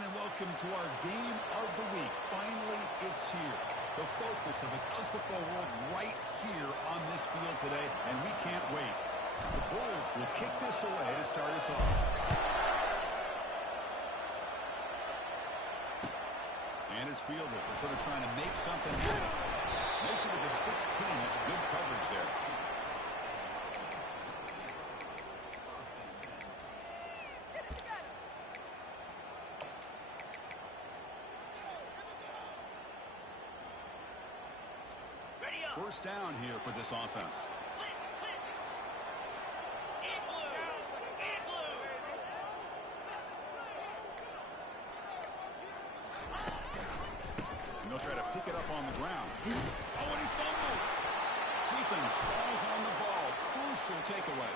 everyone, and welcome to our game of the week. Finally, it's here. The focus of the college football world right here on this field today, and we can't wait. The Bulls will kick this away to start us off. And it's fielded. They're sort of trying to make something happen. Makes it to the 16. That's good coverage there. First down here for this offense. And they'll try to pick it up on the ground. Oh, and he fumbles. Defense falls on the ball. Crucial takeaway.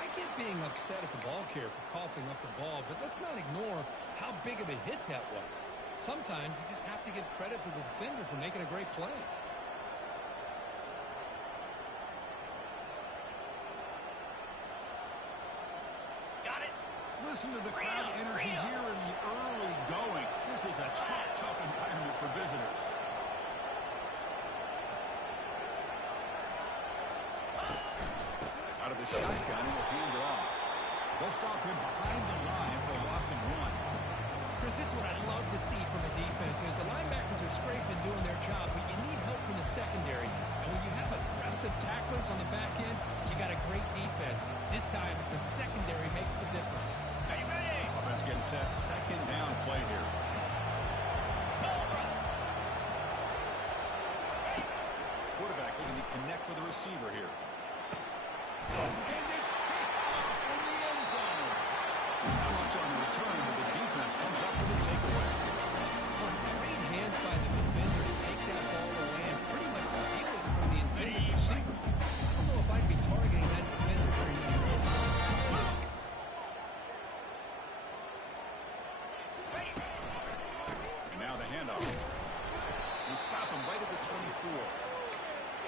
I get being upset at the ball carrier for coughing up the ball, but let's not ignore how big of a hit that was. Sometimes you just have to give credit to the defender for making a great play. Listen to the crowd energy here in the early going. This is a tough environment for visitors. Out of the shotgun, he'll hand it off. They'll stop him behind the line for a loss of 1. Chris, this is what I love to see from a defense is the linebackers are scraping doing their job, but you need help from the secondary. And when you have aggressive tacklers on the back end, you got a great defense. This time, the secondary makes the difference. Are you ready? Offense getting set. Second down play here. Quarterback looking to connect with the receiver here. And it's picked off in the end zone. Not much on the return, but the defense comes up with a takeaway. Well, great hands by the defender to take that ball away and pretty much steal it from the intended receiver. I don't know if I'd be targeting that defender for any time. And now the handoff. They stop him right at the 24.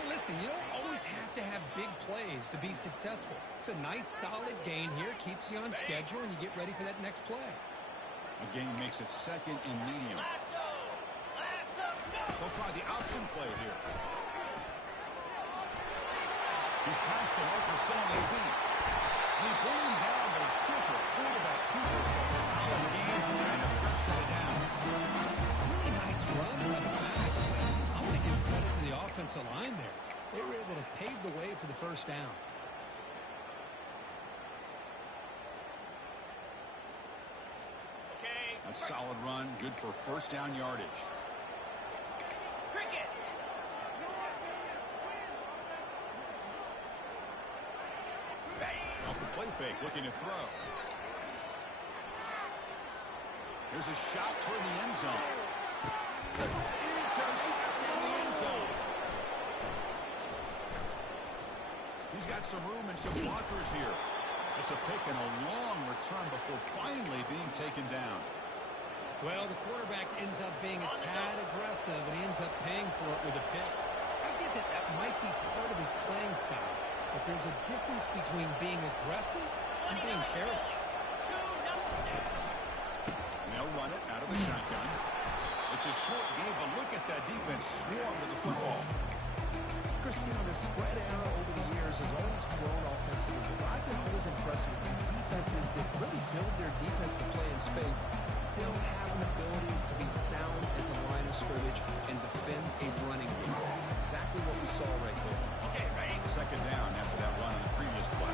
Hey, listen, you don't always have to have big plays to be successful. It's a nice, solid gain here. Keeps you on schedule, and you get ready for that next play. A gain makes it second and medium. They'll try the option play here. He's past the marker, still on his feet. They bring him down, but a super quarterback keeper for a solid gain and a first set of downs. Really nice run by the back, but I'm going to give credit to the offensive line there. They were able to pave the way for the first down. That's solid run, good for first down yardage. Cricket. Off the play fake, looking to throw. There's a shot toward the end zone. Intercept in the end zone. He's got some room and some blockers here. It's a pick and a long return before finally being taken down. Well, the quarterback ends up being a tad aggressive, and he ends up paying for it with a pick. I get that that might be part of his playing style, but there's a difference between being aggressive and being careless. And they'll run it out of the shotgun. It's a short game, but look at that defense swarm with the football. Chris, you know, the spread era over the years has always grown offensively, but I've been always impressed with the defenses that really build their defense to play in space, still have an ability to be sound at the line of scrimmage and defend a running game. That's exactly what we saw right there. Okay, ready? Second down after that run on the previous play.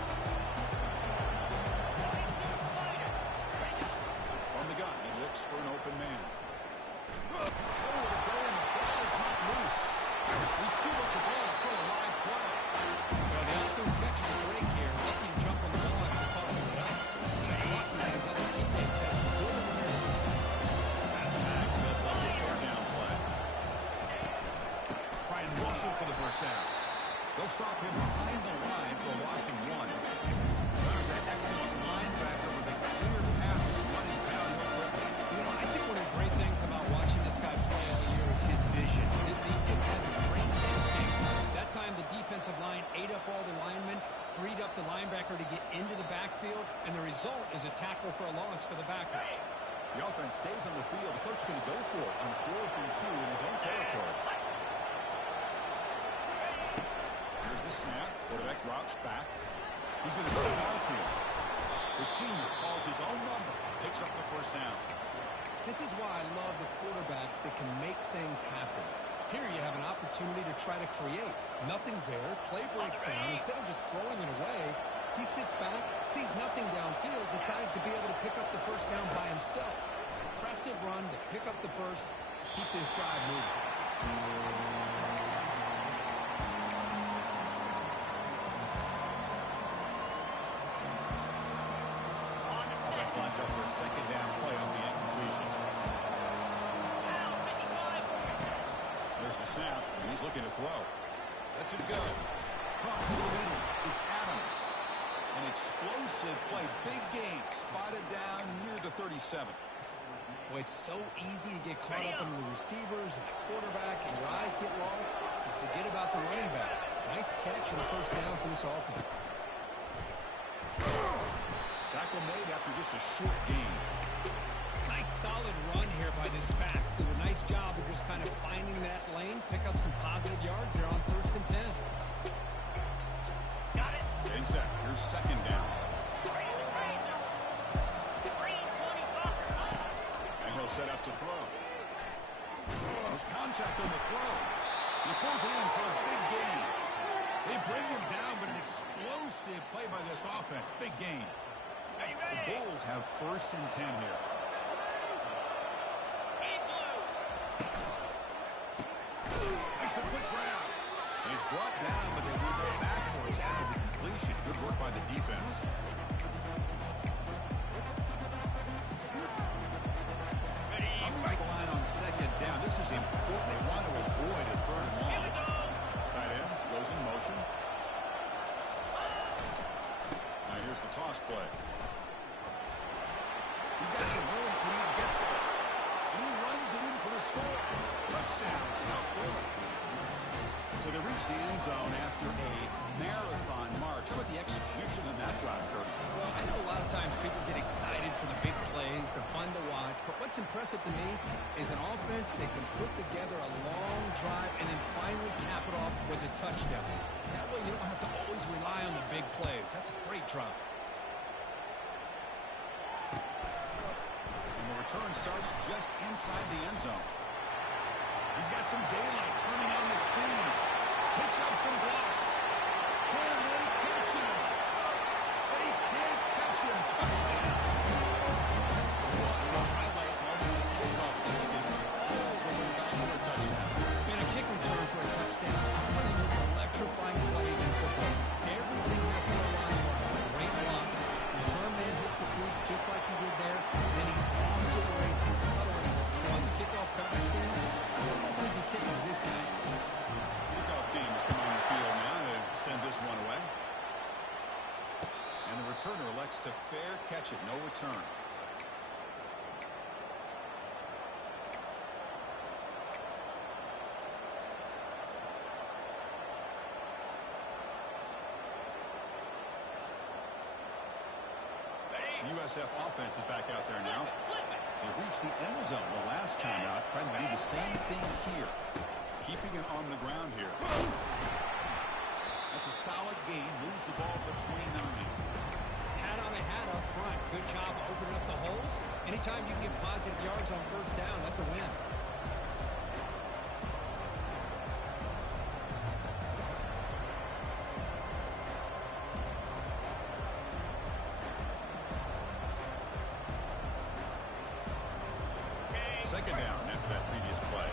From the gun, he looks for an open man. Over the goal, and the ball is not loose. He screwed up the ball. It's still a live play. Well, the offense catches a break here. Lucky to jump on the ball after following it up. He's lucky that his other teammates have some good awareness. Pass tag sets up the third down play. Try and Russell for the first down. They'll stop him behind the line for a loss of 1. There's that excellent linebacker with a clear path to running downhill quickly. You know, I think one of the great things about watching this guy play all year is his vision. He just has great instincts. That time, the defensive line ate up all the linemen, freed up the linebacker to get into the backfield, and the result is a tackle for a loss for the backer. The offense stays on the field. The coach is going to go for it on 4th and 2 in his own territory. Here's the snap. Quarterback drops back. He's going to take off here. The senior calls his own number. Picks up the first down. This is why I love the quarterbacks that can make things happen. Here you have an opportunity to try to create. Nothing's there. Play breaks down. Instead of just throwing it away, he sits back, sees nothing downfield, decides to be able to pick up the first down by himself. Impressive run to pick up the first, keep this drive moving. Lines up for a second down play off the incompletion. There's the snap, and he's looking to throw. That's a go. Cross to the middle. It's Adams. An explosive play. Big gain. Spotted down near the 37. Well, it's so easy to get caught up in the receivers and the quarterback, and your eyes get lost. You forget about the running back. Nice catch and a first down for this offense. Tackle made after just a short gain. Nice solid run here by this back. Did a nice job of just kind of finding that lane, pick up some positive yards there on 1st and 10. Got it. Getting set. Here's second down. And he'll set up to throw. There's contact on the throw. He pulls it in for a big gain. They bring him down, but an explosive play by this offense. Big gain. The Bulls have 1st and 10 here. Makes a quick grab. He's brought down, but they move backwards after the completion. Good work by the defense. Coming to the line on second down. This is important. They want to avoid a 3rd and long. Tight end goes in motion. Now here's the toss play. He's got some room. Can he get there? And he runs it in for the score. Touchdown, South Florida. So they reach the end zone after a marathon march. How about the execution on that drive, Kurt? Well, I know a lot of times people get excited for the big plays. They're fun to watch. But what's impressive to me is an offense that can put together a long drive and then finally cap it off with a touchdown. That way you don't have to always rely on the big plays. That's a great drive. Return starts just inside the end zone. He's got some daylight turning on the speed. Picks up some blocks. Can they catch him? They can't catch him. Touchdown. The highlight moment of the kickoff taken all the way back for a touchdown. And a kick return for a touchdown is one of the most electrifying plays in football. Everything has to align well. Great blocks. The return man hits the crease just like he did there. Then he's off to the races. On the kickoff coverage team, we'll hopefully be kicking to this guy. Kickoff team is coming on the field now to send this one away. And the returner elects to fair catch it. No return. USF offense is back out there now. They reached the end zone the last time out, trying to do the same thing here. Keeping it on the ground here. That's a solid gain. Moves the ball to the 29. Hat on a hat up front. Good job opening up the holes. Anytime you can get positive yards on 1st down, that's a win. Second down after that previous play.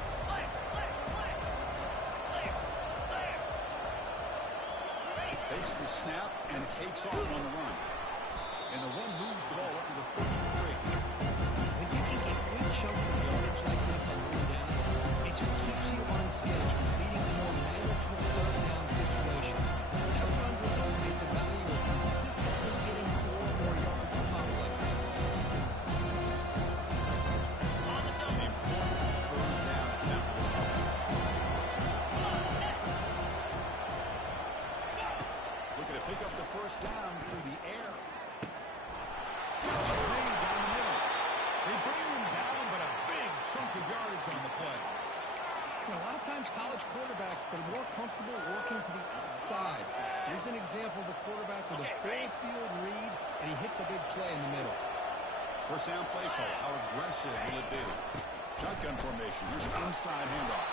Takes the snap and takes off on the run. And the run moves the ball up to the 33. When you can get good chunks of yardage like this on early downs, it just keeps you on schedule, leading to more manageable 3rd down situations. Never underestimate the value of consistently getting 4 or more yards of pop play. Pick up the first down through the air. Down the middle. They bring him yards on the play. You know, a lot of times college quarterbacks, they're more comfortable working to the outside. Here's an example of a quarterback with a full field read, and he hits a big play in the middle. First down play call. How aggressive will it be? Shotgun formation. Here's an inside handoff.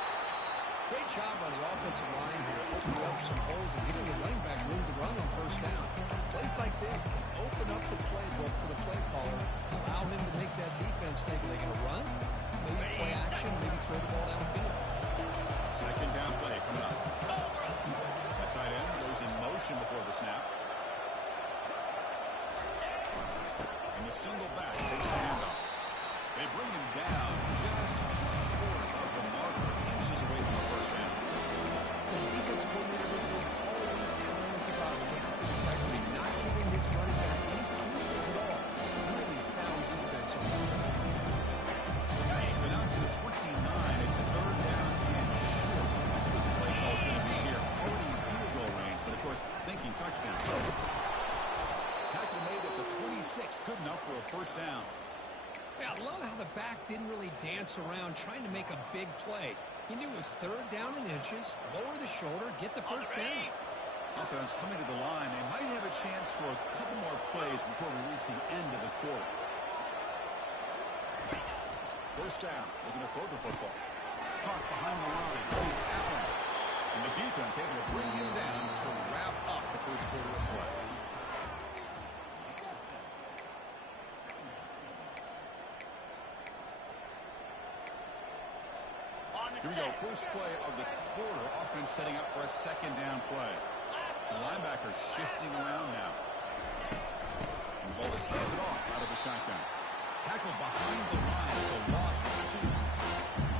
Great job on the offensive line here, opening up some holes and giving the running back room to run on first down. Plays like this can open up the playbook for the play caller, allow him to make that defense think, are they going to run? Maybe play action, maybe throw the ball downfield. Second down play coming up. That tight end goes in motion before the snap. And the single back takes the handoff. They bring him down just short of the marker, inches away from the first down. The defense coordinator this week already telling us about gap integrity, not giving this running back any pieces at all. Really sound defense on that. So now to the 29, it's third down and short. This is what the play call is going to be here. Already in field goal range, but of course, thinking touchdown. Tackle made at the 26, good enough for a first down. Yeah, I love how the back didn't really dance around trying to make a big play. He knew it's third down in inches, lower the shoulder, get the first down. Offense coming to the line. They might have a chance for a couple more plays before we reach the end of the quarter. First down, looking to throw the football. Caught behind the line. He's Allen. And the defense able to bring him down to wrap up the first quarter of play. Here we go, first play of the quarter. Offense setting up for a second down play. The linebacker shifting around now. And the ball is handed off out of the shotgun. Tackle behind the line. It's a loss of 2.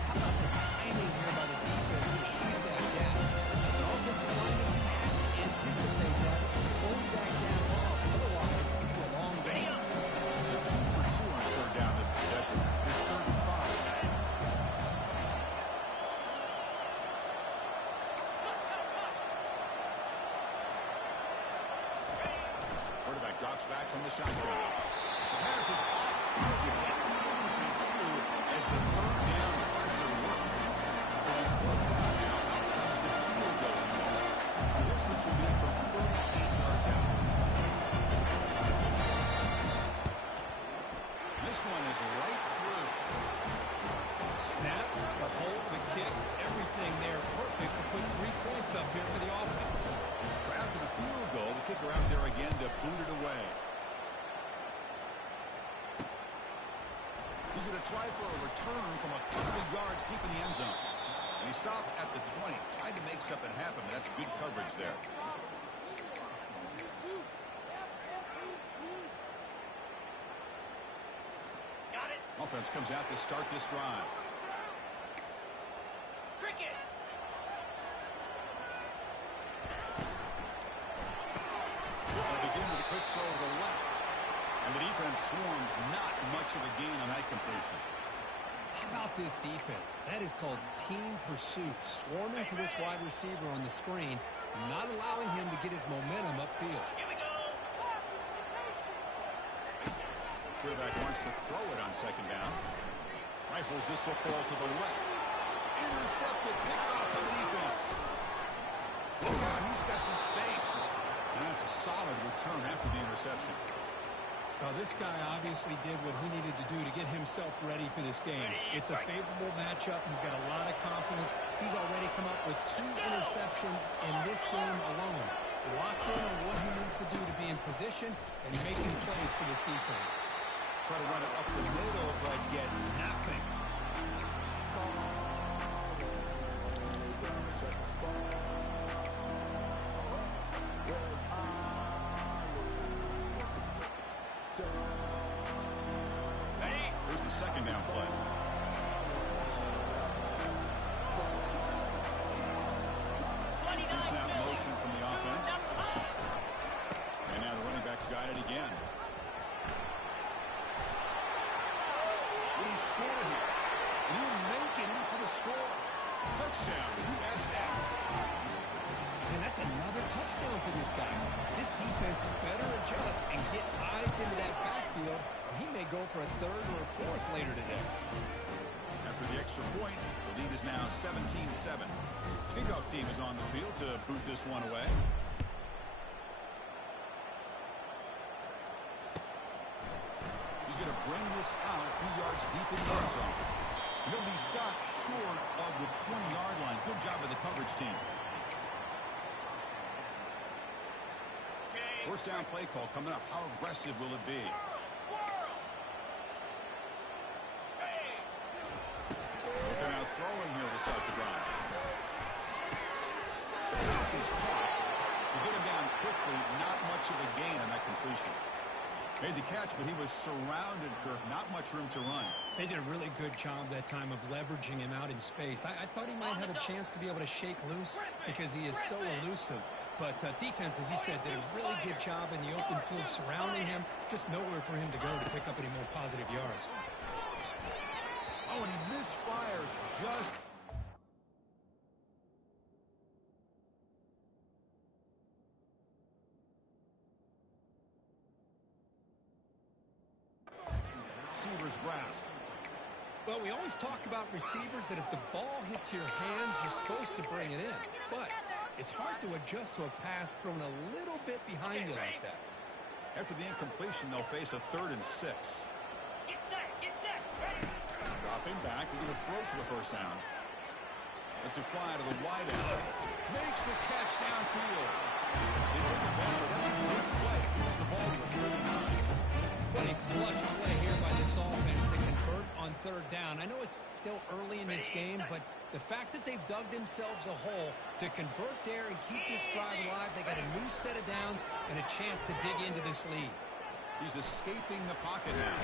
How about the timing here by the defense to shoot that gap? As an offensive lineman, you have to anticipate that, close that gap off. Otherwise, it could be a long game. The 2 for 2 on third down this possession. It's 35. Drops back from the shotgun. The pass is off target. Easy through as the third down pressure works. So on fourth down now, out comes the field goal unit. The distance will be from 38 yards out. This one is right through. Snap, the hold, the kick, everything there perfect to put 3 points up here for the offense. So after the field goal, the kicker out there again to boot it away. He's going to try for a return from a couple of yards deep in the end zone. And he stopped at the 20. Tried to make something happen, but that's good coverage there. Offense comes out to start this drive. Cricket. They'll begin with a quick throw to the left. And the defense swarms, not much of a gain on that completion. How about this defense? That is called team pursuit. Swarming to this wide receiver on the screen, not allowing him to get his momentum upfield. Here we go. Quarterback wants to throw it on second down. Rifles this football to the left. Intercepted, picked off by the defense. Look out, he's got some space. And that's a solid return after the interception. Well, this guy obviously did what he needed to do to get himself ready for this game. It's a favorable matchup. He's got a lot of confidence. He's already come up with 2 interceptions in this game alone. Locked in on what he needs to do to be in position and making plays for this defense. Try to run it up the middle, but get nothing. Here's the second down play. Snap motion from the offense. And now the running back's got it again. Will he score here? And he'll make it in for the score. Touchdown, USF. And that's another touchdown for this guy. This defense better adjust and get eyes into that backfield, or he may go for a 3rd or a 4th later today. After after the extra point. The lead is now 17-7. Kickoff team is on the field to boot this one away. He's going to bring this out a few yards deep in the end zone. He'll be stopped short of the 20-yard line. Good job of the coverage team. First down play call coming up. How aggressive will it be? They're now throwing here to start the drive. The pass is caught. To get him down quickly, not much of a gain on that completion. Made the catch, but he was surrounded, Kirk. Not much room to run. They did a really good job that time of leveraging him out in space. I thought he might have a chance to be able to shake loose because he is so elusive. But defense, as you said, did a really good job in the open field surrounding him. Just nowhere for him to go to pick up any more positive yards. Oh, and he misfires just... Receivers grasp. Well, we always talk about receivers that if the ball hits your hands, you're supposed to bring it in. But it's hard to adjust to a pass thrown a little bit behind you like that. After the incompletion, they'll face a 3rd and 6. Get set, get set. Dropping back, they're going to throw for the first down. It's a fly to the wide out. Makes the catch downfield. They took the ball, but that's a great play. Moves the ball to 39. What a clutch play here by this offense to convert on 3rd down. I know it's still early in this game, but the fact that they've dug themselves a hole to convert there and keep this drive alive, they got a new set of downs and a chance to dig into this lead. He's escaping the pocket now.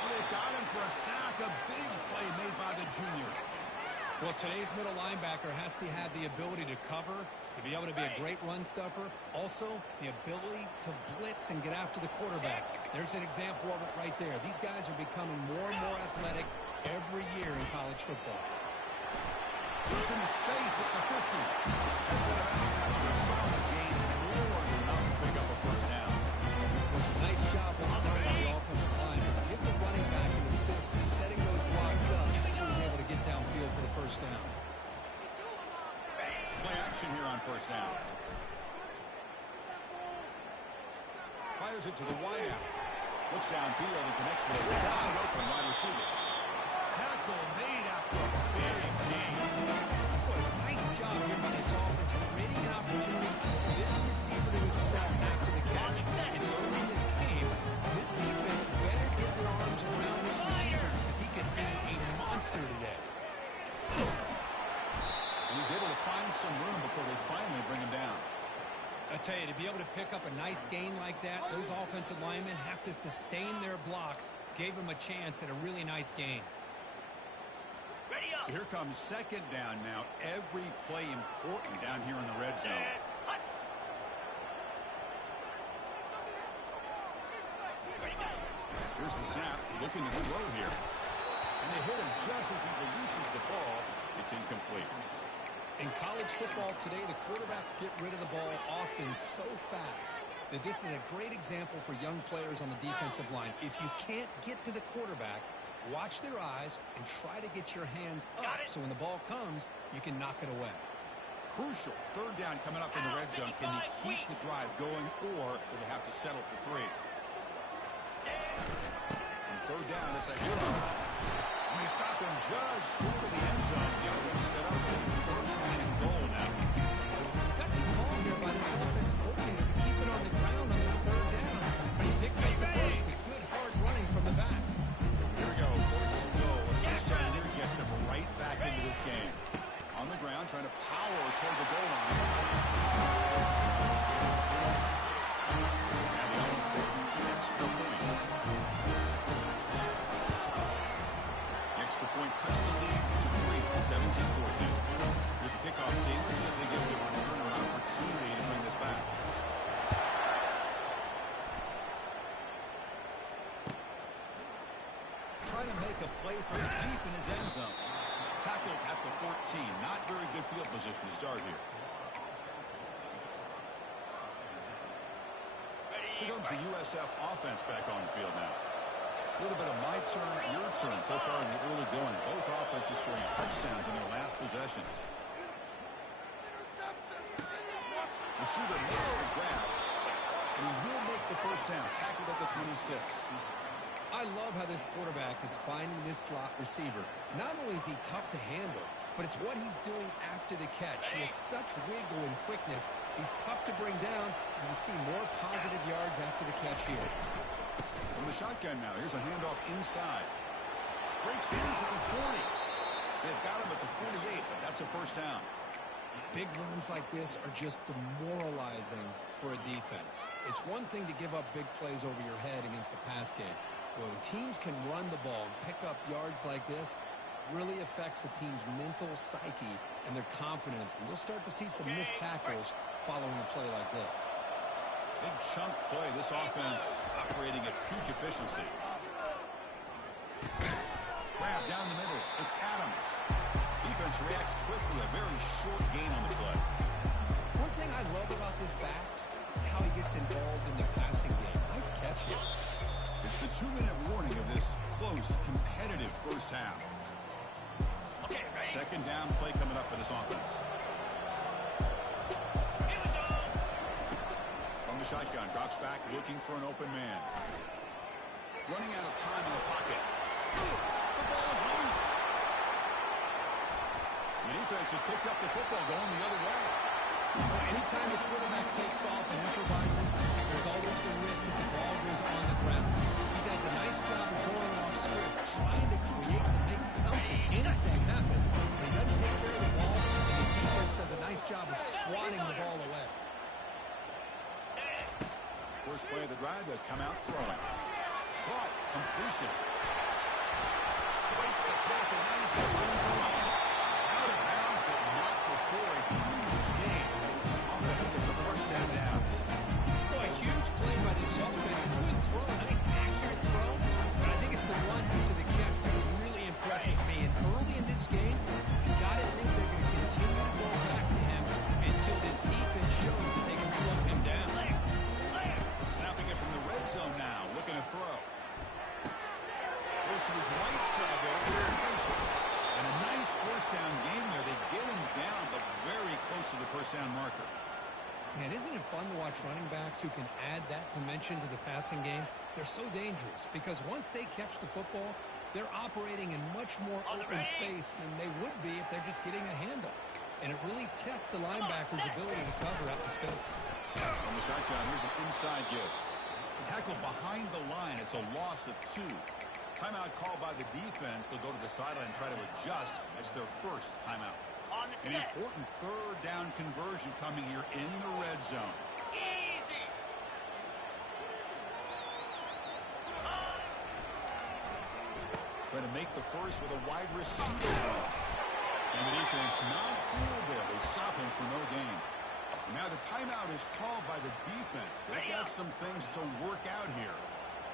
Oh, they've got him for a sack. A big play made by the junior. Well, today's middle linebacker has to have the ability to cover, to be able to be a great run stuffer. Also, the ability to blitz and get after the quarterback. There's an example of it right there. These guys are becoming more and more athletic every year in college football. It's into space at the 50. That's out of bounds after a solid gain. More than enough to pick up a first down. Nice job on the offensive line. Give the running back an assist for setting those blocks up. He was able to get downfield for the first down. Play action here on first down. Fires it to the wideout. Looks downfield and connects with a wide open wide receiver. Tackle made after a big gain. Nice job here by this offense, creating an opportunity for this receiver to excel after the catch. It's early in this game, so this defense better get their arms around this receiver because he could be a monster today. And he's able to find some room before they finally bring him down. I tell you, to be able to pick up a nice gain like that, those offensive linemen have to sustain their blocks. Gave him a chance at a really nice gain. So here comes second down now. Every play important down here in the red zone. Here's the snap. Looking to throw here. And they hit him just as he releases the ball. It's incomplete. In college football today, the quarterbacks get rid of the ball often so fast that this is a great example for young players on the defensive line. If you can't get to the quarterback, watch their eyes and try to get your hands up so when the ball comes, you can knock it away. Crucial. Third down coming up in the red zone. Can they keep the drive going, or do they have to settle for 3? From third down, it's a hero. And they stop him just short of the end zone. The offense set up a first and goal now. Got some ball here by this offensive coordinator to keep it on the ground on this third down. But he picks up the first with good hard running from the back. Here we go. First and goal. A touchdown here gets him right back into this game. On the ground, trying to power toward the goal line. And the all-important extra point. The extra point cuts the lead to 3, 17-14. Here's the kickoff team. Let's see if they give the returner an opportunity to bring this back. Trying to make a play from deep in his end zone. Tackled at the 14. Not very good field position to start here. Here comes the USF offense back on the field now. A little bit of my turn, your turn so far in the early going. Both offenses scoring touchdowns in their last possessions. Receiver makes the grab, and he will make the first down. Tackled at the 26. I love how this quarterback is finding this slot receiver. Not only is he tough to handle, but it's what he's doing after the catch. He has such wiggle and quickness. He's tough to bring down, and you see more positive yards after the catch here. From the shotgun now, here's a handoff inside. Breaks loose at the 40. They've got him at the 48, but that's a first down. Big runs like this are just demoralizing for a defense. It's one thing to give up big plays over your head against the pass game. When teams can run the ball and pick up yards like this, really affects the team's mental psyche and their confidence. And you'll start to see some missed tackles following a play like this. Big chunk play. This offense operating at peak efficiency. Grab down the middle. It's Adams. Defense reacts quickly. A very short gain on the play. One thing I love about this back is how he gets involved in the passing game. Nice catch here. It's the 2-minute warning of this close, competitive first half. Okay, ready. Second down play coming up for this offense. Here we go. From the shotgun, drops back, looking for an open man. Running out of time in the pocket. The ball is loose. The defense has picked up the football going the other way. Well, anytime the quarterback takes off and improvises, there's always the risk that the ball goes on the ground. He does a nice job of going off script, trying to create to make something, anything happen. But he doesn't take care of the ball, and the defense does a nice job of swatting the ball away. First play of the drive, they'll come out throwing. Caught, completion. Breaks the tackle, now he's got runs around. Out of bounds, but not before a huge gain. Offense gets a first down. Boy, huge play by this offense. Good throw, nice accurate throw. But I think it's the one after the catch that really impresses me. And early in this game, you got to think they're going to continue to go back to him until this defense shows that they can slow him down. Snapping it from the red zone now, looking to throw. Goes to his right side there. And a nice first down game there. They get him down, but very close to the first down marker. Man, isn't it fun to watch running backs who can add that dimension to the passing game? They're so dangerous because once they catch the football, they're operating in much more open space than they would be if they're just getting a handoff. And it really tests the linebacker's ability to cover out the space. On the shotgun, here's an inside give. Tackle behind the line. It's a loss of 2. Timeout called by the defense. They'll go to the sideline and try to adjust. It's their first timeout. On the An set. important third down conversion coming here in the red zone. Easy. Trying to make the first with a wide receiver. And the defense not fooled there. They stop him for no gain. Now the timeout is called by the defense. They've got some things to work out here.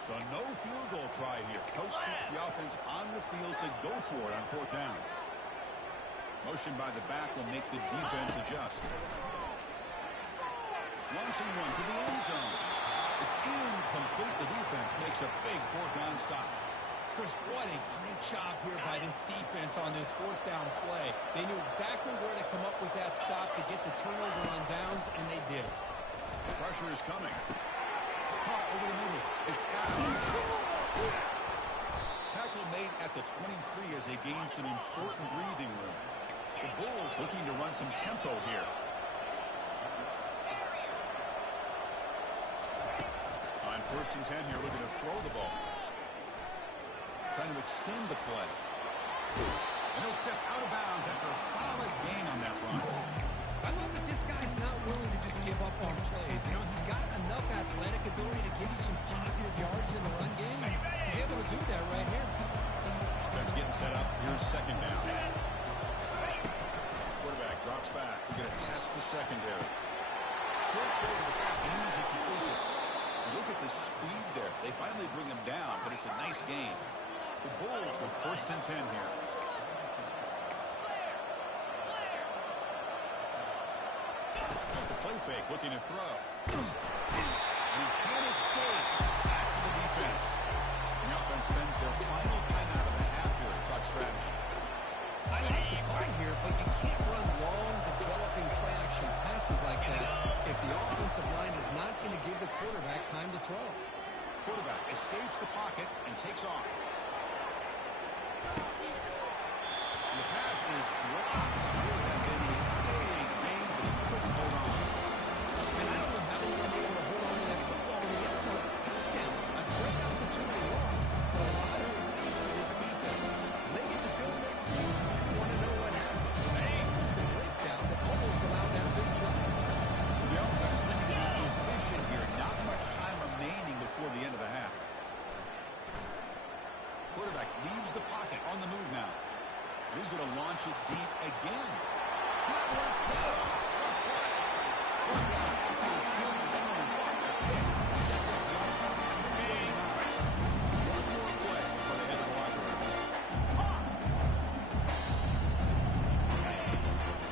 So no field goal try here. Coach keeps the offense on the field to go for it on fourth down. Motion by the back will make the defense adjust. Launching one to the end zone. It's incomplete. The defense makes a big fourth down stop. Chris, what a great job here by this defense on this fourth down play. They knew exactly where to come up with that stop to get the turnover on downs, and they did it. Pressure is coming. Caught over the middle. It's Adams. Tackle made at the 23 as they gain some important breathing room. The Bulls looking to run some tempo here. On first and 10 here, looking to throw the ball. Trying to extend the play. And he'll step out of bounds after a solid gain on that run. I love that this guy's not willing to just give up on plays. You know, he's got enough athletic ability to give you some positive yards in the run game. He's able to do that right here. Offense getting set up. Here's second down. Quarterback drops back. We're going to test the secondary. Short throw to the back, an easy completion. Look at the speed there. They finally bring him down, but it's a nice gain. The Bulls with first and 10 here. At the play fake, looking to throw. And he can't escape. It's a sack to the defense. Now offense spends their final time out of the half here to talk strategy. I like the call here, but you can't run long, developing play-action passes like that if the offensive line is not going to give the quarterback time to throw. Quarterback escapes the pocket and takes off. And the pass is dropped. Would have been a big gain, but he couldn't hold on. And I don't know how they're going to be able to hold on to that football in the end zone. It's a touchdown. A great opportunity lost, but a lot of relief for this defense. When they get to film next week, you want to know what happened. Hey, it's the breakdown that almost allowed that big play. To the offense, looking to be efficient here. Not much time remaining before the end of the half. Quarterback leaves the pocket on the move now. He's going to launch it deep again. That one's good. What play? One down after a short return. Sets up the offense and the 49. One more play before they head to the locker room.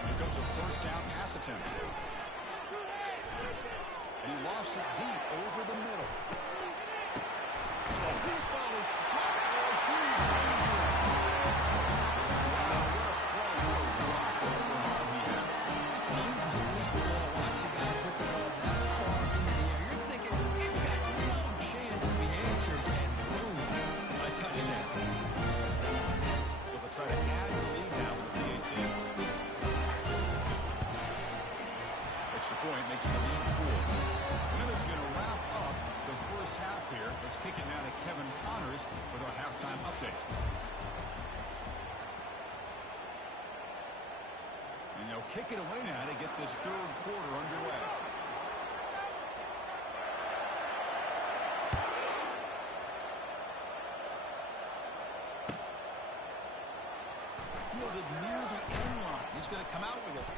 Here comes a first down pass attempt. And he lofts it deep over the middle. The deep ball is caught for a huge gain here. Wow, what a play. What a rock over arm he has. It's unbelievable to watch a guy put the ball that far into the air. You're thinking, it's got no chance to be answered, and boom, a touchdown. So they'll try to add the lead now with the PAT. Extra point makes the lead 4. And it's going to wrap up the first half here. Let's kick it now to Kevin Connors with our halftime update. And they'll kick it away now to get this third quarter underway. Fielded near the end line. He's going to come out with it.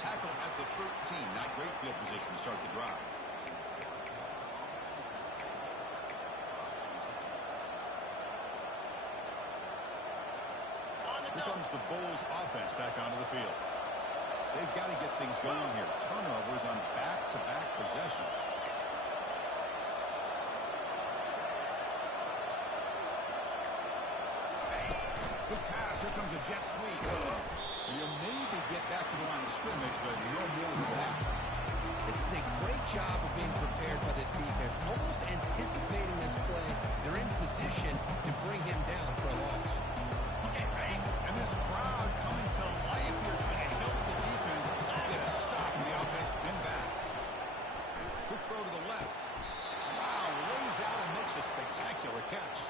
Tackle at the 13. Not great field position to start the drive. Here comes the Bulls offense back onto the field. They've got to get things going here. Turnovers on back-to-back possessions. Good pass. Here comes a jet sweep. You'll maybe get back to the line of scrimmage, but no more than that. This is a great job of being prepared by this defense. Almost anticipating this play, they're in position to bring him down for a loss. And this crowd coming to life here trying to help the defense get a stop and the offense pin back. Quick throw to the left. Wow, lays out and makes a spectacular catch.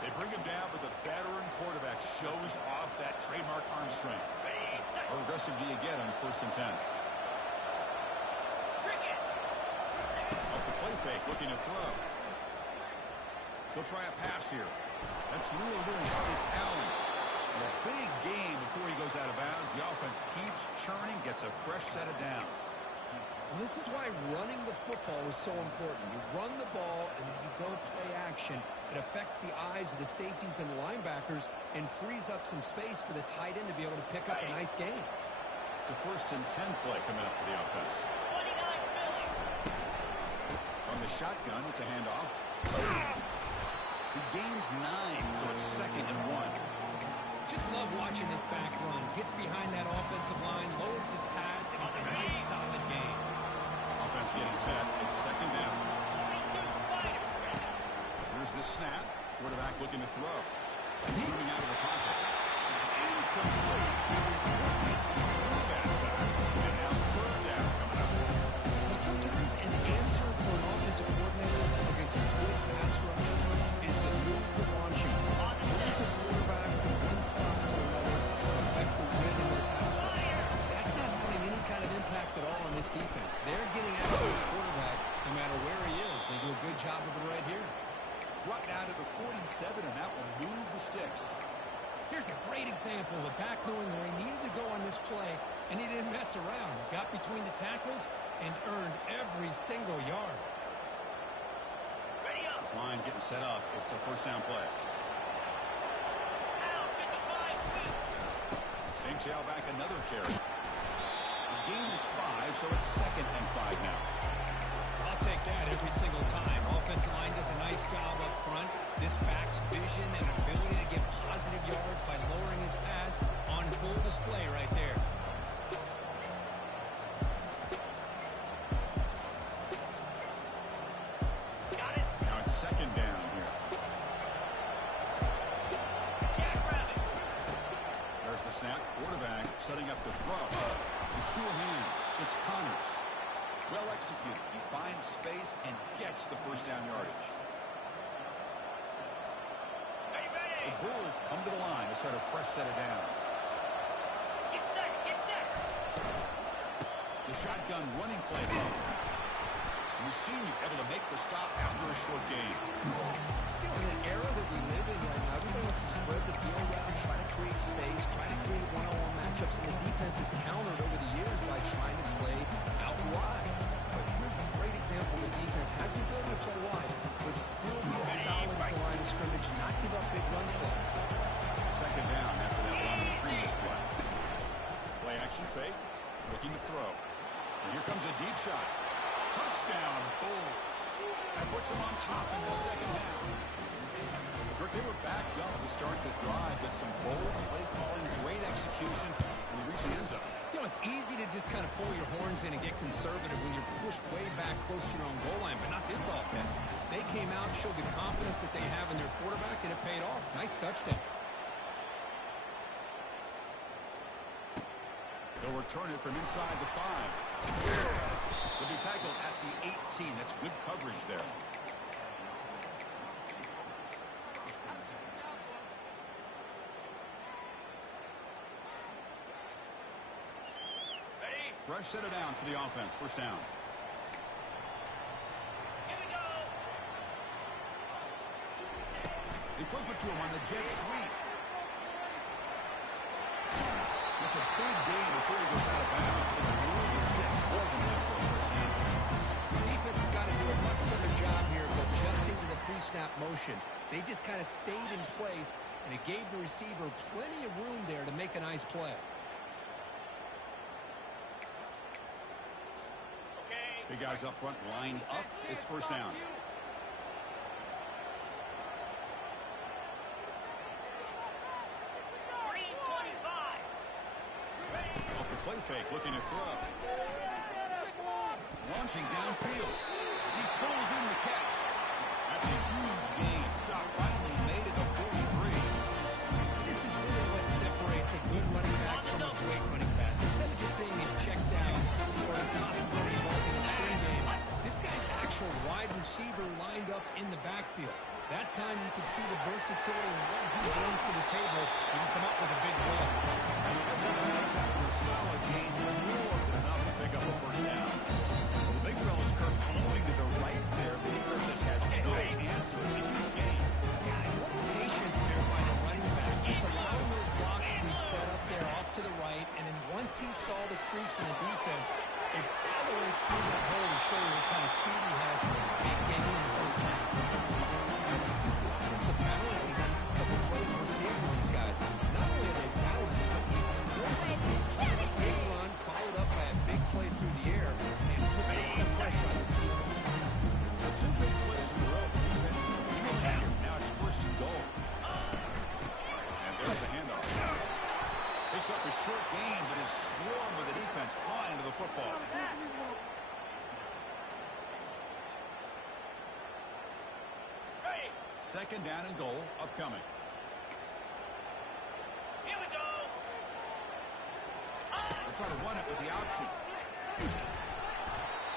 They bring him down, but the veteran quarterback shows off that trademark arm strength. How aggressive do you get on 1st and 10? Off the play fake, looking to throw. He'll try a pass here. That's real loose. It's Allen. And a big game before he goes out of bounds. The offense keeps churning, gets a fresh set of downs. Well, this is why running the football is so important. You run the ball, and then you go play action. It affects the eyes of the safeties and the linebackers and frees up some space for the tight end to be able to pick up a nice gain. The 1st and 10 play coming up for the offense. On the shotgun, it's a handoff. He gains 9, so it's 2nd and 1. Just love watching this back run. Gets behind that offensive line, lowers his pads, and it's a nice, solid gain. Offense getting set. It's 2nd down. Here's the snap. Quarterback looking to throw. Moving out of the pocket. It's incomplete. It was Lucas through that time. And now 3rd down coming up. Well, sometimes an answer for an offensive coordinator against a good pass rush is to move the launching. Move the quarterback from one spot to another to affect the rhythm of the pass rush. That's not having any kind of impact at all on this defense. They're getting after this quarterback no matter where he is. They do a good job of it right here. Brought down to the 47, and that will move the sticks. Here's a great example of a back knowing where he needed to go on this play, and he didn't mess around. Got between the tackles and earned every single yard. This line getting set up. It's a 1st down play. St. Chow back another carry. The gain is 5, so it's 2nd and 5 now. I'll take that every single time. Offense defensive line does a nice job up front. This backs vision and ability to get positive yards by lowering his pads on full display right there. Got it. Now it's second down here. Jackrabbit. There's the snap. Quarterback setting up to throw. The sure hands. It's Connors. Well executed. He finds space and gets the first down yardage. Ready, ready. The Bulls come to the line to set a fresh set of downs. Get set, get set. The shotgun running play. We've seen you able to make the stop after a short game. You know, in an era that we live in right now, everybody wants to spread the field around, try to create space, try to create one-on-one matchups, and the defense has countered over the years by trying to play out wide. But here's a great example. The defense has the ability to play wide, but still be solid at the line of scrimmage and not give up big run plays. Second down after that run in the previous play. Play action fake. Looking to throw. And here comes a deep shot. Touchdown, Bulls. That puts them on top in the second half. Kirk, they were backed up to start the drive, but some bold play calling, great execution, and they reach the end zone. You know, it's easy to just kind of pull your horns in and get conservative when you're pushed way back close to your own goal line, but not this offense. They came out, showed the confidence that they have in their quarterback, and it paid off. Nice touchdown. They'll return it from inside the 5. They'll be tackled at the 18. That's good coverage there. Ready? Fresh set of downs for the offense. First down. Here we go. They flip it to him on the jet sweep. That's a big gain before he goes out of bounds. But the rule of sticks more than that for a first down. The defense has got to do a much better job here of adjusting to the pre-snap motion. They just kind of stayed in place, and it gave the receiver plenty of room there to make a nice play. Okay. Big guys up front lined up. It's first down. Green 25. Ready. Off the play fake, looking to throw. Launching downfield. He pulls in the catch. That's a huge gain. Stop finally made it to 43. This is really what separates a good running back from a great running back. Instead of just being a check down or a possibility involved in a screen game, this guy's actual wide receiver lined up in the backfield. That time you could see the versatility and what he brings to the table. He can come up with a big play. After a solid gain, more than enough to pick up a first down. The big fella's Kirk floating to the right there. The defense just has no answer. It's a huge gain. Yeah, and what patience there by the running back. Just allowing those blocks to be set up there off to the right, and then once he saw the crease in the defense, accelerates through that hole to show you what kind of speed he has for a big gain in the first half. The offensive balance these last couple of plays we're seeing from these guys. Not only are they balanced, but the explosiveness. A big run followed up by a big play through the air, and puts a lot of pressure on this defense. The two big plays in a row. The defense is really active. Now it's first and goal. And there's the handoff. Picks up a short gain, but is swarmed with the defense flying to the football. Ready. Second down and goal upcoming. Here we go. They'll try to run it with the option.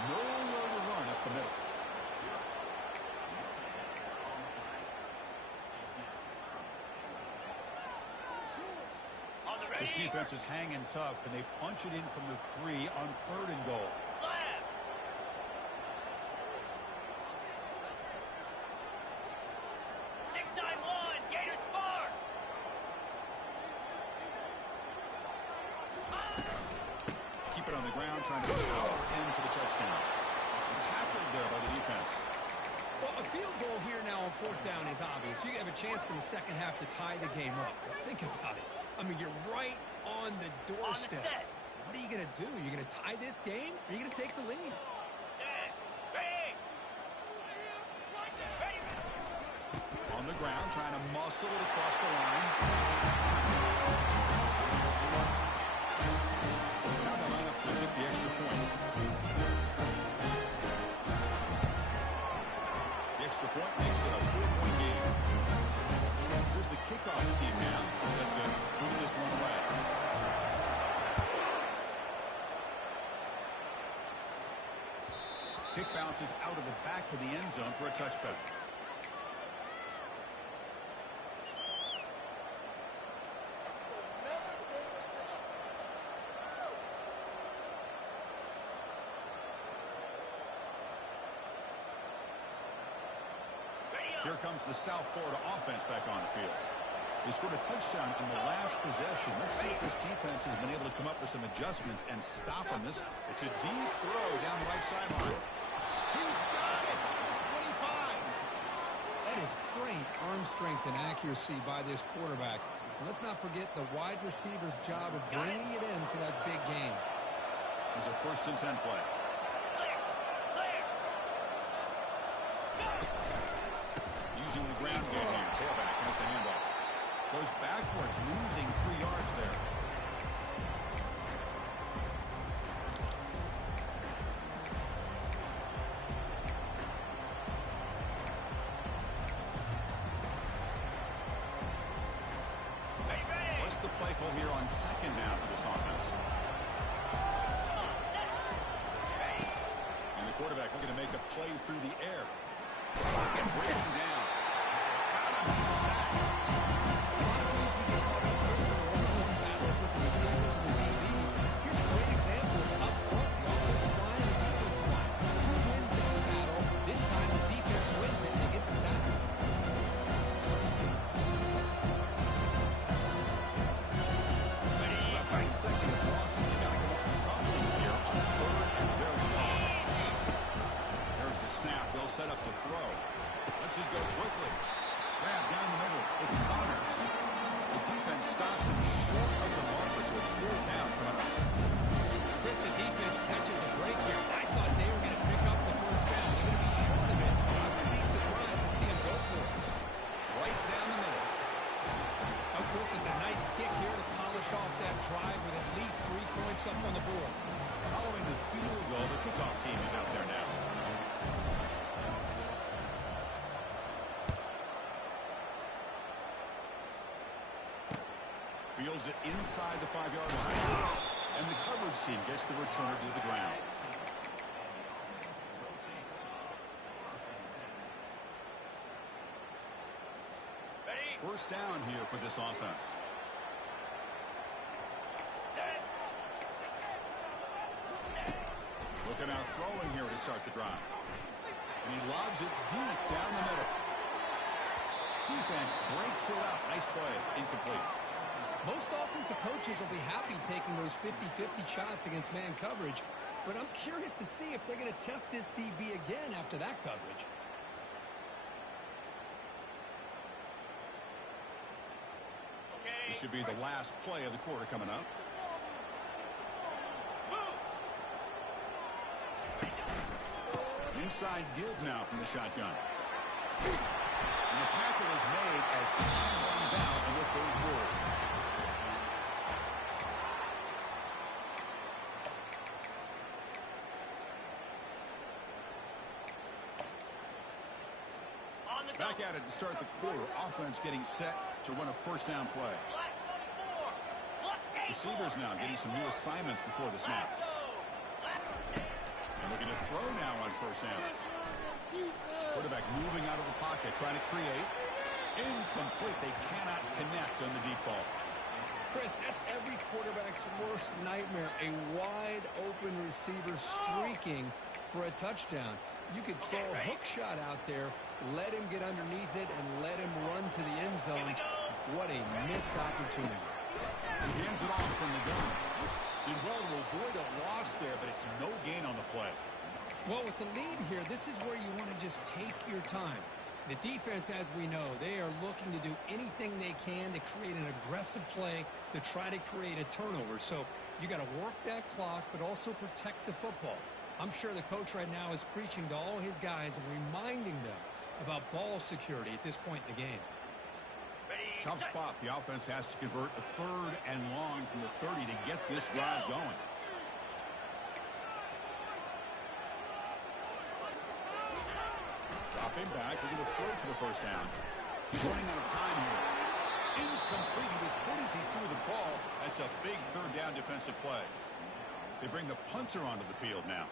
Nowhere to run up the middle. On the This ready. defense is hanging tough, and they punch it in from the 3 on third and goal. Slab. Gator Spark. Keep it on the ground, trying to power in for the touchdown. Tackled there by the defense. Well, a field goal here now on fourth down is obvious. You have a chance in the second half to tie the game up. But think about it. I mean, you're right on the doorstep. set. What are you going to do? You're going to tie this game, or are you going to take the lead? Set. Ready. the ground, trying to muscle it across the line. Now they line up to get the extra point. The extra point makes it a 4-point game. Here's the kickoff team now, set to move this one away. Kick bounces out of the back of the end zone for a touchback. Here comes the South Florida offense back on the field. They scored a touchdown in the last possession. Let's see if this defense has been able to come up with some adjustments and stop them. It's a deep throw down the right sideline. He's got it at the 25. That is great arm strength and accuracy by this quarterback. And let's not forget the wide receiver's job of bringing it in for that big game. There's a 1st and 10 play. Using the ground game here. Tailback has the handoff. Goes backwards, losing 3 yards there. What's the play call here on 2nd down for this offense? And the quarterback looking to make a play through the air. Pocket breaking down. How did he sacked? A lot of times we get caught up in some one-on-one battles with the receivers and the DBs. Here's a great example of up front, the offensive line and the defensive line. Who wins that battle? This time the defense wins it and they get the sack. Second loss. They got to come up with something here on 3rd and very long. There's the snap. They'll set up the throw. Lets it go quickly. Grab down the middle. It's Connors. The defense stops him short of the marker, so it's 4th down coming up. Chris, the defense catches a break here. I thought they were going to pick up the 1st down. They're going to be short of it. I wouldn't be surprised to see him go for it. Right down the middle. Of course, it's a nice kick here to polish off that drive with at least 3 points up on the board. Following the field goal, the kickoff team is out there now. Fields it inside the 5-yard line. And the coverage team gets the returner to the ground. Ready? 1st down here for this offense. Looking out throwing here to start the drive. And he lobs it deep down the middle. Defense breaks it up. Nice play. Incomplete. Most offensive coaches will be happy taking those 50-50 shots against man coverage, but I'm curious to see if they're going to test this DB again after that coverage. This should be the last play of the quarter coming up. Inside give now from the shotgun. And the tackle is made as time runs out in the 3rd quarter. Back at it to start the quarter. Offense getting set to run a 1st down play. Receivers now getting some new assignments before the snap. And looking to throw now on 1st down. Quarterback moving out of the pocket, trying to create. Incomplete. They cannot connect on the deep ball. Chris, that's every quarterback's worst nightmare. A wide open receiver streaking for a touchdown. You could throw a hook shot out there, let him get underneath it, and let him run to the end zone. What a missed opportunity. He hands it off from the gun. Did well to avoid a loss there, but it's no gain on the play. Well, with the lead here, this is where you want to just take your time. The defense, as we know, they are looking to do anything they can to create an aggressive play to try to create a turnover. So you got to work that clock, but also protect the football. I'm sure the coach right now is preaching to all his guys and reminding them about ball security at this point in the game. Tough spot. The offense has to convert a 3rd and long from the 30 to get this drive going. Dropping back. We're going to throw for the first down. He's running out of time here. Incomplete. He was hit as he threw the ball. That's a big 3rd down defensive play. They bring the punter onto the field now.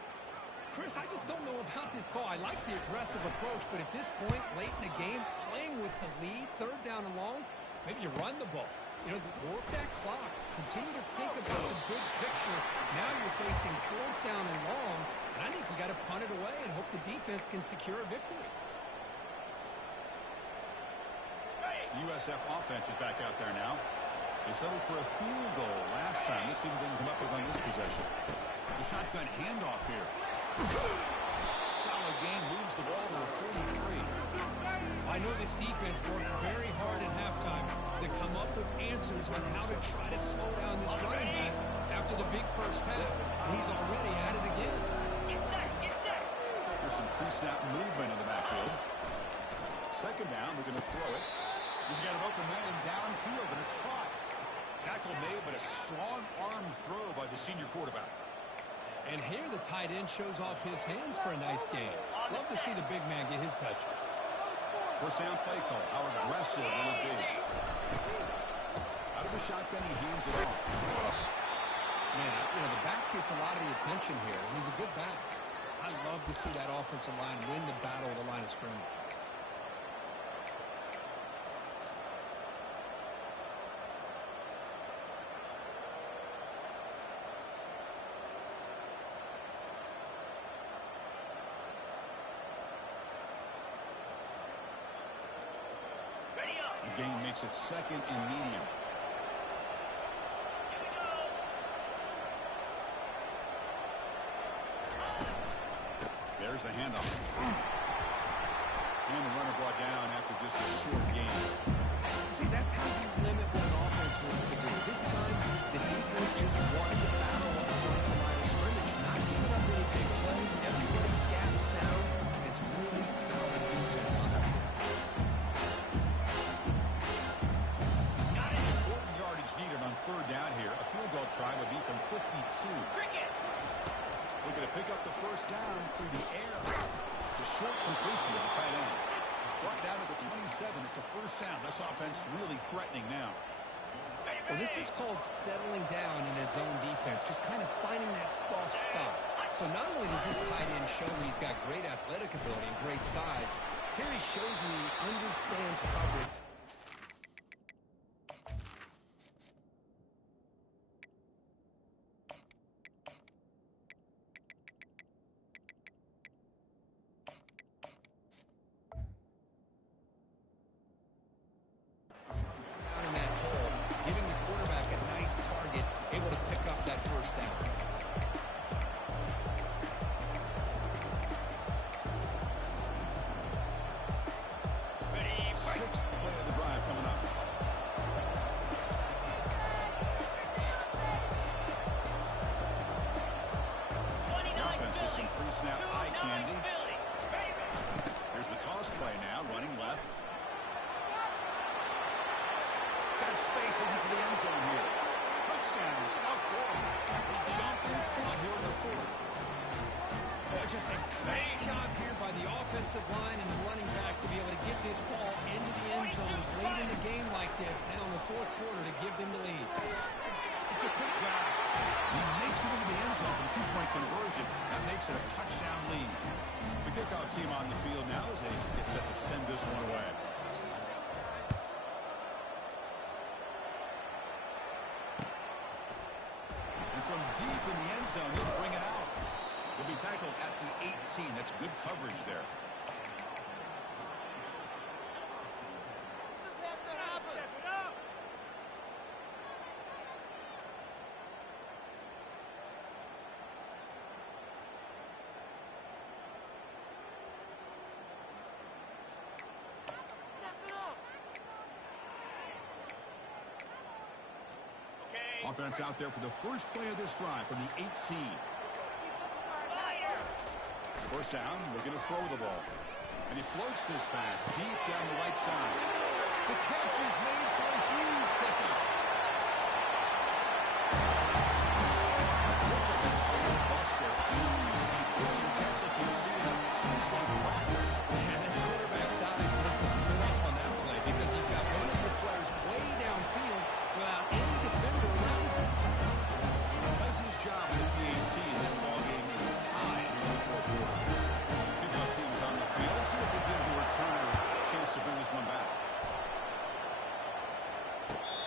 Chris, I just don't know about this call. I like the aggressive approach, but at this point, late in the game, playing with the lead, 3rd down and long, maybe you run the ball. You know, work that clock. Continue to think about the big picture. Now you're facing 4th down and long, and I think you got to punt it away and hope the defense can secure a victory. USF offense is back out there now. They settled for a field goal last time. Let's see what they can come up with on this possession. The shotgun handoff here. Solid game, moves the ball to a 43. I know this defense worked very hard at halftime to come up with answers on how to try to slow down this running back after the big first half. And he's already at it again. Get set, get set. There's some pre-snap movement in the backfield. 2nd down, we're going to throw it. He's got an open man downfield, and it's caught. Tackle made, but a strong arm throw by the senior quarterback. And here the tight end shows off his hands for a nice game. Love to see the big man get his touches. First down play call. How aggressive will it be? Out of the shotgun, he hands it off. Man, you know, the back gets a lot of the attention here. He's a good back. I love to see that offensive line win the battle of the line of scrimmage. The game makes it 2nd and medium. There's the handoff. And the runner brought down after just a short game. See, that's how you limit what an offense wants to do. This time, the defense just won the battle of the line of scrimmage, not giving up any big plays. Everybody's gap sound. It's really solid defense on that. Important yardage needed on 3rd down here. A field goal try would be from 52. Cricket. Looking to pick up the first down through the air. The short completion to the tight end. Brought down to the 27. It's a first down. This offense really threatening now. Well, this is called settling down in his own defense, just kind of finding that soft spot. So not only does this tight end show that he's got great athletic ability and great size, here he shows me he understands coverage. In that hole, giving the quarterback a nice target, able to pick up that first down. Ready, fight. 6th play of the drive coming up. The offense with some pre-snap eye candy. Here's the toss play now, running left. Got space looking for the end zone here. Touchdown, South Florida. They jump in front here in the 4th. Well, just a great job here by the offensive line and the running back to be able to get this ball into the end zone late in the game like this, now in the 4th quarter to give them the lead. It's a quick grab. He makes it into the end zone for the 2-point conversion. That makes it a touchdown lead. The kickoff team on the field now as they get set to send this one away. And from deep in the end zone, he'll bring it out. He'll be tackled at the 18. That's good coverage there. Offense out there for the first play of this drive from the 18. First down, looking to throw the ball. And he floats this pass deep down the right side. The catch is made for a huge pickup. Buster, easy pitching catch like you see in Tuesday practice. And the quarterback's eyes must have lit up on that play because you've got one of your players way downfield without any defender around him. He does his job with the PAT, and this ballgame is tied here in the fourth quarter. Kickoff team's on the field. See if they give the returner a chance to bring this one back.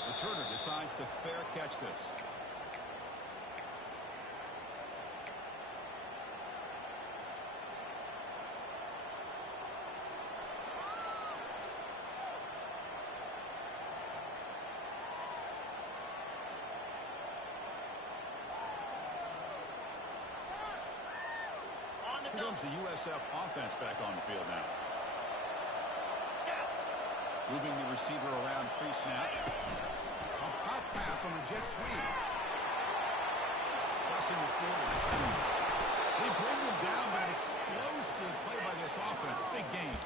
Returner decides to fair catch this. Here comes the USF offense back on the field now. Moving the receiver around pre-snap. A pop pass on the jet sweep. Crossing the 40. They bring him down, but an explosive play by this offense. Big game.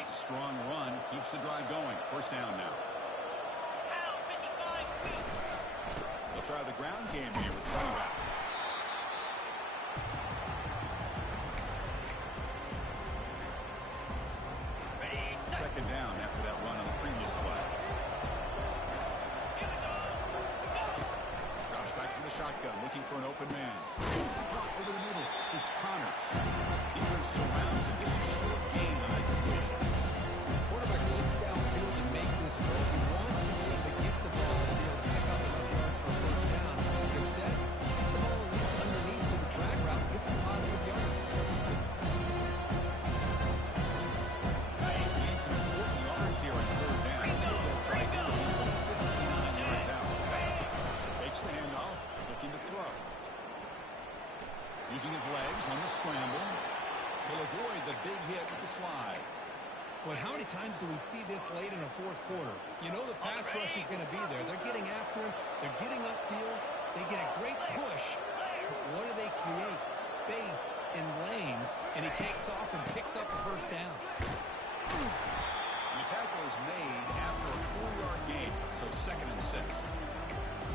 It's a strong run. Keeps the drive going. First down now. They'll try the ground game here with running back. Second down after that run on the previous play. Drops back from the shotgun, looking for an open man. Over the middle, it's Connors. Defense surrounds him. Just a short gain on that completion. Quarterback looks downfield and make this throw. He wants to be able to get the ball and be able to pick up enough yards for a first down. Instead, gets the ball at least underneath to the drag route and gets some positive yards. Gains some important yards here on third down. 59 yards out. Takes the handoff, looking to throw. Using his legs on the scramble. He'll avoid the big hit with the slide. Well, how many times do we see this late in a fourth quarter? You know the pass rush is going to be there. They're getting after him. They're getting upfield. They get a great push. But what do they create? Space and lanes. And he takes off and picks up a first down. The tackle is made after a 4-yard gain, so 2nd and 6.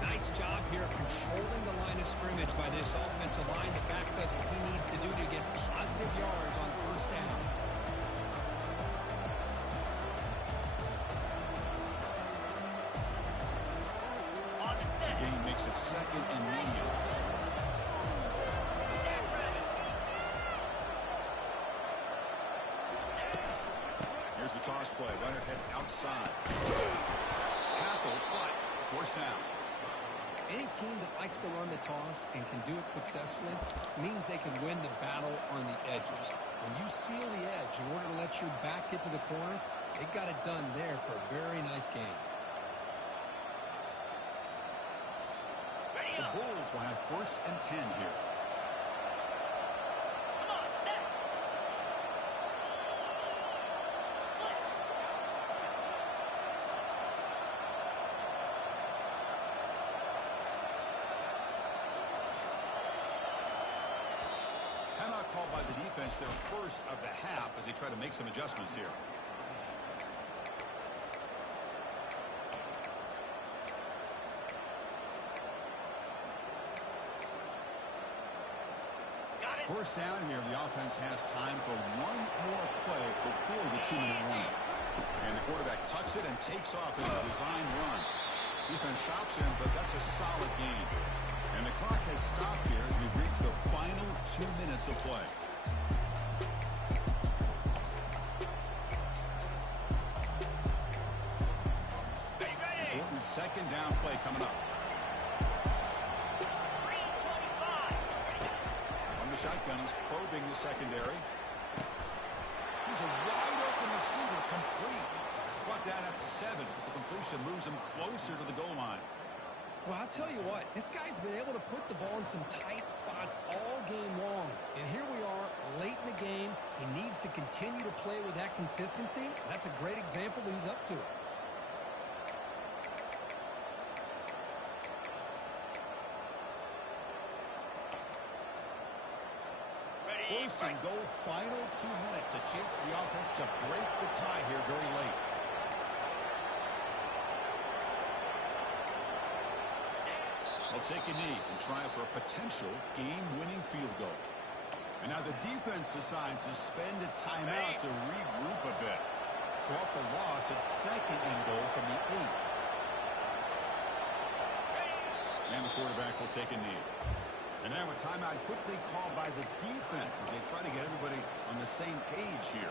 Nice job here of controlling the line of scrimmage by this offensive line. The back does what he needs to do to get positive yards on first down. Gain makes it 2nd and medium. Here's the toss play. Runner heads outside. Tackle, but forced down. Any team that likes to run the toss and can do it successfully means they can win the battle on the edges. When you seal the edge in order to let your back get to the corner, they got it done there for a very nice game. The Bulls will have 1st and 10 here. Timeout called by the defense, their first of the half, as they try to make some adjustments here. First down here, the offense has time for one more play before the 2-minute warning. And the quarterback tucks it and takes off in a designed run. Defense stops him, but that's a solid gain. And the clock has stopped here as we reach the final 2 minutes of play. Important second down play coming up. Shotgun, he's probing the secondary. He's a wide-open receiver, complete. Brought down at the 7, but the completion moves him closer to the goal line. Well, I'll tell you what, this guy's been able to put the ball in some tight spots all game long. And here we are late in the game. He needs to continue to play with that consistency. That's a great example that he's up to it. First and goal, final 2 minutes. A chance for the offense to break the tie here very late. They'll take a knee and try for a potential game-winning field goal. And now the defense decides to spend a timeout to regroup a bit. So off the loss, it's second and goal from the 8. And the quarterback will take a knee. And now a timeout quickly called by the defense as they try to get everybody on the same page here.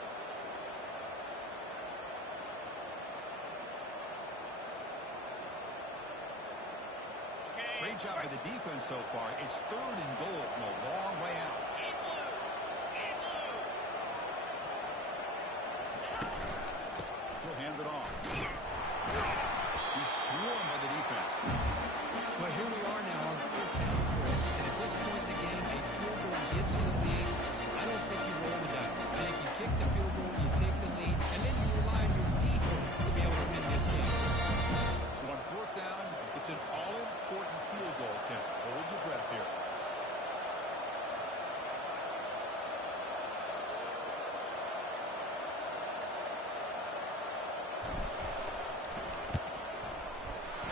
Great job by the defense so far. It's third and goal from a long way out. He'll hand it off. He's swarmed by the defense. Well, here we are now on fourth down, Chris. And at this point in the game, a field goal gives you the lead. I don't think you roll the dice. I think you kick the field goal, you take the lead, and then you rely on your defense to be able to win this game. So on fourth down, it's an all-important field goal attempt. Hold your breath here.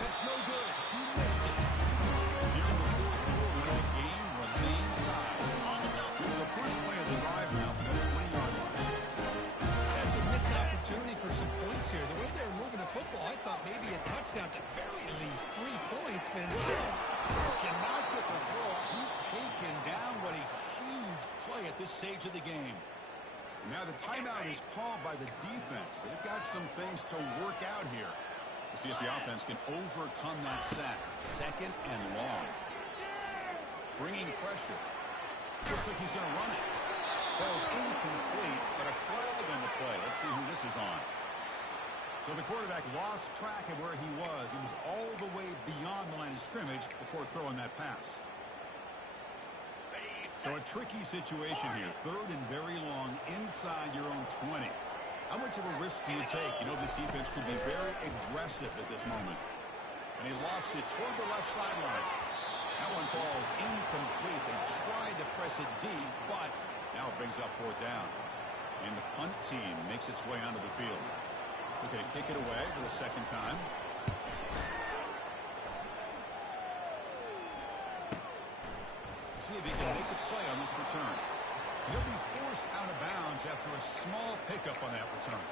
That's no good. He missed it. Here's the fourth quarter. That game remains tied. This is the first play of the drive now from the 20-yard line. That's a missed opportunity for some points here. The way they were moving the football, I thought maybe a touchdown, at very least 3 points, but instead cannot get the throw off. He's taken down. What a huge play at this stage of the game. Now the timeout is called by the defense. They've got some things to work out here. We'll see if the offense can overcome that sack. Second and long. Bringing pressure. Looks like he's going to run it. Falls incomplete, but a flag on the play. Let's see who this is on. So the quarterback lost track of where he was. He was all the way beyond the line of scrimmage before throwing that pass. So a tricky situation here. Third and very long inside your own 20. How much of a risk do you take? You know, this defense could be very aggressive at this moment. And he lofts it toward the left sideline. That one falls incomplete. They tried to press it deep, but now it brings up fourth down. And the punt team makes its way onto the field. They're going to kick it away for the second time. See if he can make a play on this return. He'll be forced out of bounds after a small pickup on that return.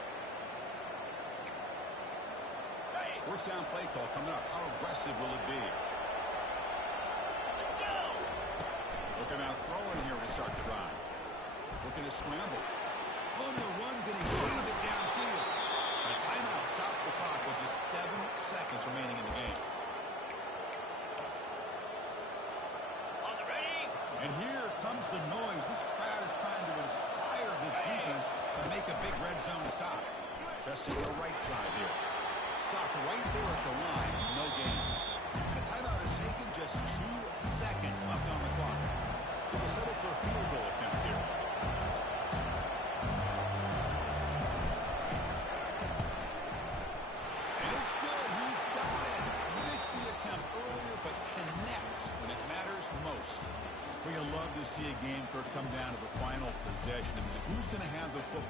First down play call coming up. How aggressive will it be? Looking out throwing here to start the drive. Looking to scramble. On the run, getting it downfield. And a timeout stops the clock with just 7 seconds remaining in the game. And here comes the noise. This crowd is trying to inspire this defense to make a big red zone stop. Testing the right side here. Stop right there at the line. No gain. And a timeout is taken. Just 2 seconds left on the clock. So they'll settle for a field goal attempt here. And it's good. He's got it. Missed the attempt earlier, but connects when it matters most. We love to see a game come down to the final possession. I mean, who's going to have the football?